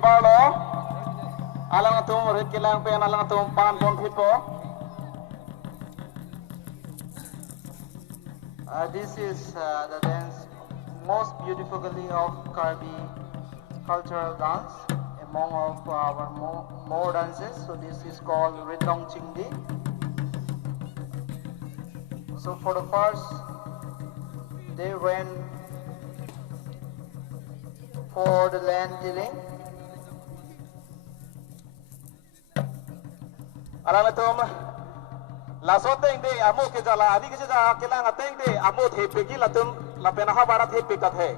bar lo alang atum rit kilang pen alang atum pan bon phit po. This is the dance most beautifully of Karbi cultural dance among of our more dances. So this is called Nong Chingdi. So for the first, they went for the land tilling. Alang atum laso teng de amu ke jala adi ke jala kilang ateng de amu thepe ki latum lapena ha bara thepe kat hai.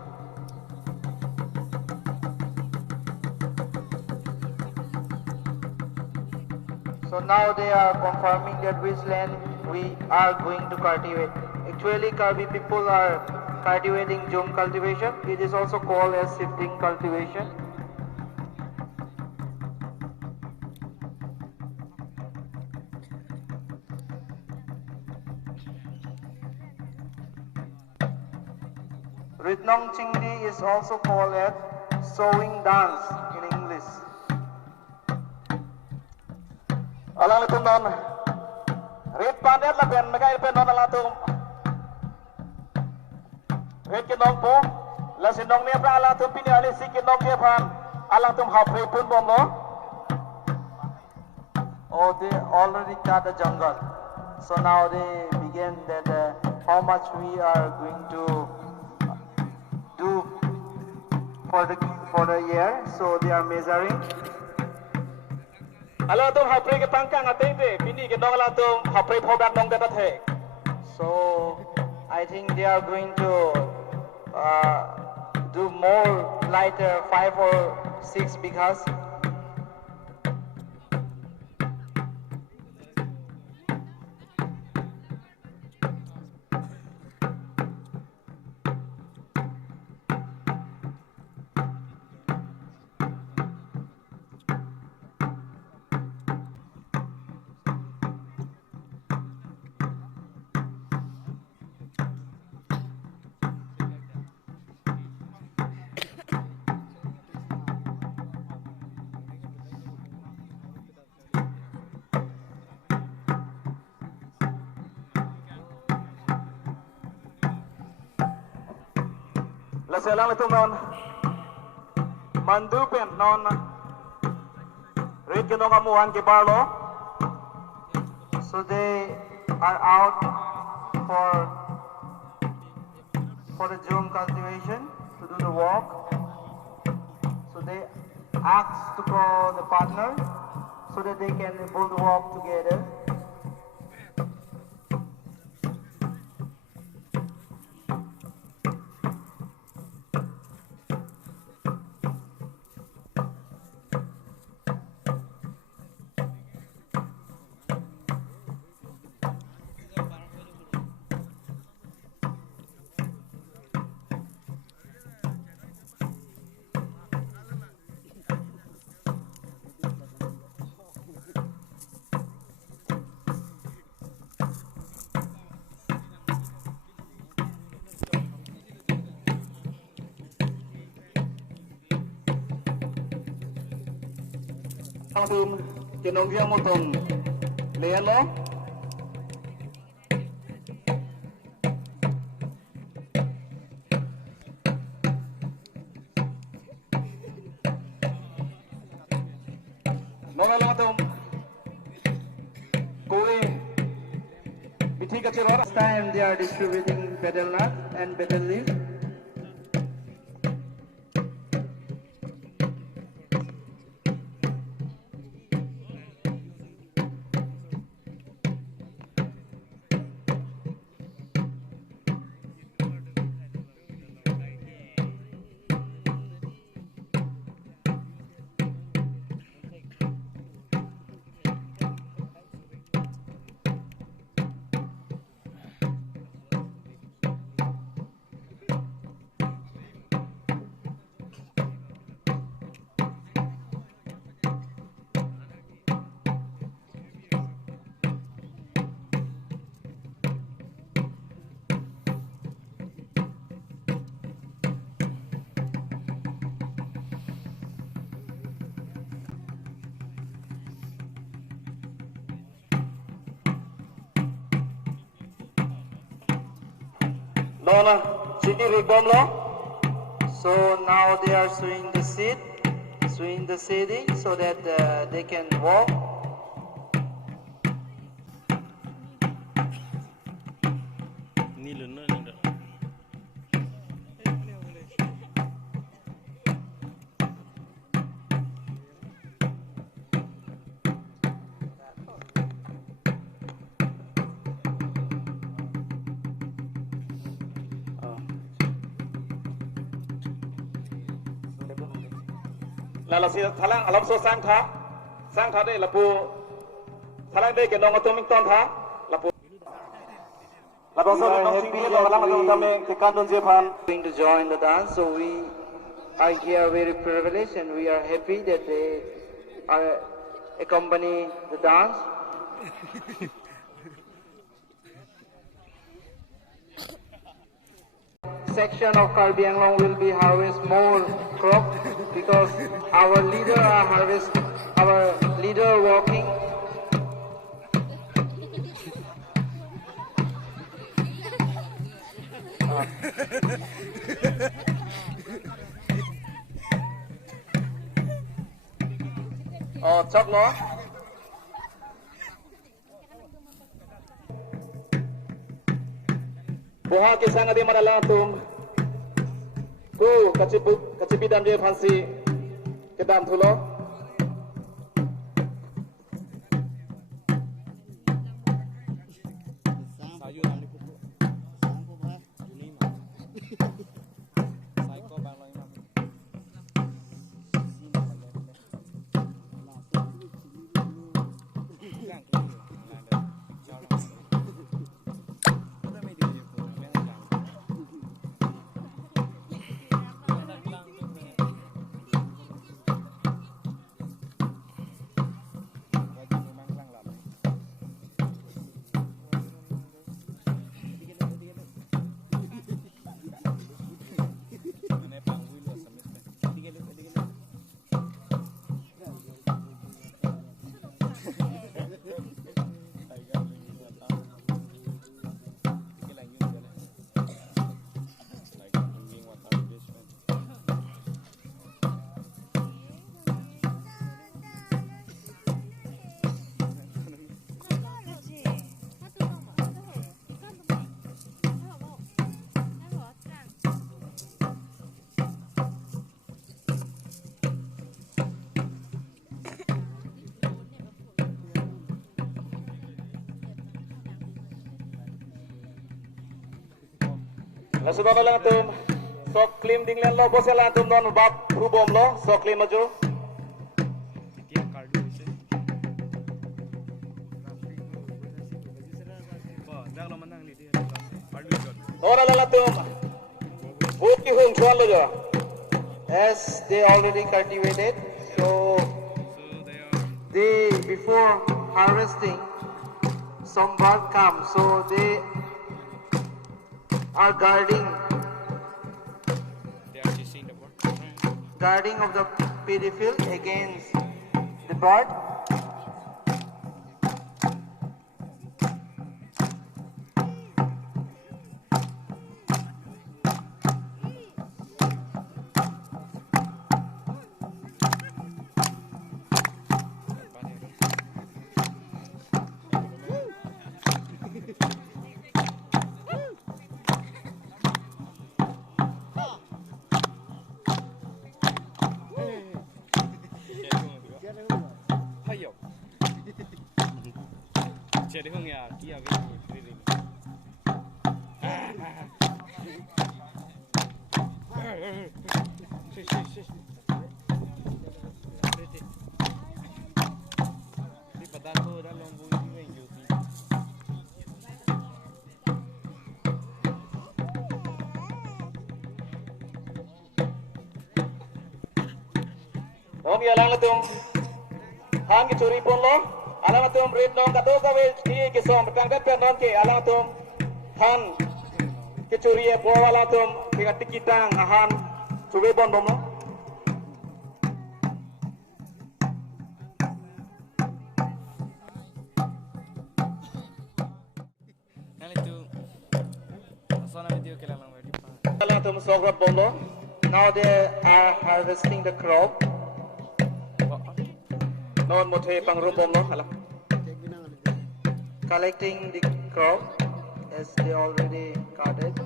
So now they are confirming that which land we are going to cultivate. Actually, Karbi people are cultivating jom cultivation. It is also called as shifting cultivation. Nong Chingdi is also called as sowing dance in English. Alang atum non rit panet la pen magai pen non alang atum rit ke nong po la sin nong ne pra alang atum pini ali si ke nong ke phan alang atum ha pre pun bom lo. Oh, they already cut the jungle. So now they begin that how much we are going to do for the year. So they are measuring. Alang atum ha pre ke pangkang ateng de pini ke nong alang atum ha pre pho dak nong de tat hai. So I think they are going to do more lighter 5 or 6 bighas. La selang atum non mandu pen non rit ke nong amuan ke bar lo. So they are out for the Zoom cultivation to do the walk. So they ask to call the partner so that they can able to walk together. Atum ke nong dia motong le lo. Nong alang atum koi bithi ka chiror. This time they are distributing betel nut and betel leaf. Nona, Chingdi Ribom lo. So now they are swing the seating so that they can walk. Lalu si thalang alam so sang tha deh lapu thalang deh ke nong atum mington tha lapu so nong Chingdi lo alam atum tame ke kandun jepan. Going to join the dance, so we are here very privileged and we are happy that they are accompany the dance. Section of Karbi Anglong will be harvest more crop because our leader walking. Oh, chok lo. Buha kisah ngadi marala tum. Ku kacipidam je fansi kedam thulo. Nasuba lang tum sok klim dinglen lo bose lang tum non bab rubom lo sok klim maju. Ora lang tum buki hung chuan lo jo. As they already cultivated, so they before harvesting some bird come, so they are guarding of the paddy field against the bird. Jadi hung ya, dia begini. Di padan tu dah lombu ini juga. Om ya lang tum han ki churi pon lo. Alam tum red nong kato ka we ki som petang pe non ke alam tum han ki churi e bo wala tum ki tikitang han chube bon bom lo. Nangli tum Alang tum sograp bomlo. Now they are harvesting the crop. Non mothe pangrum bomlo. Alang. Collecting the crop as they already cutted.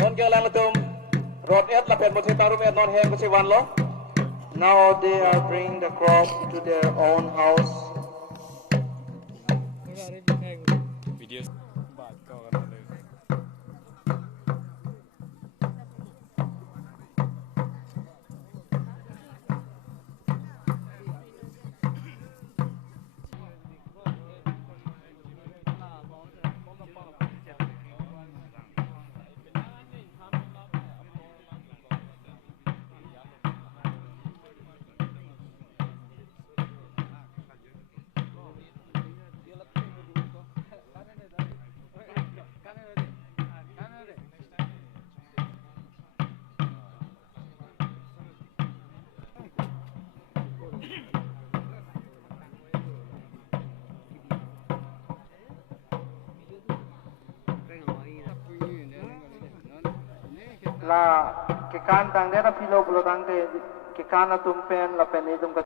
Non ke alang tum rod et la pen mothe pangrum et non hem kuchi wan lo. Now they are bringing the crop to their own house. La que cantan de la filo bulotante que cana tumpen la penidum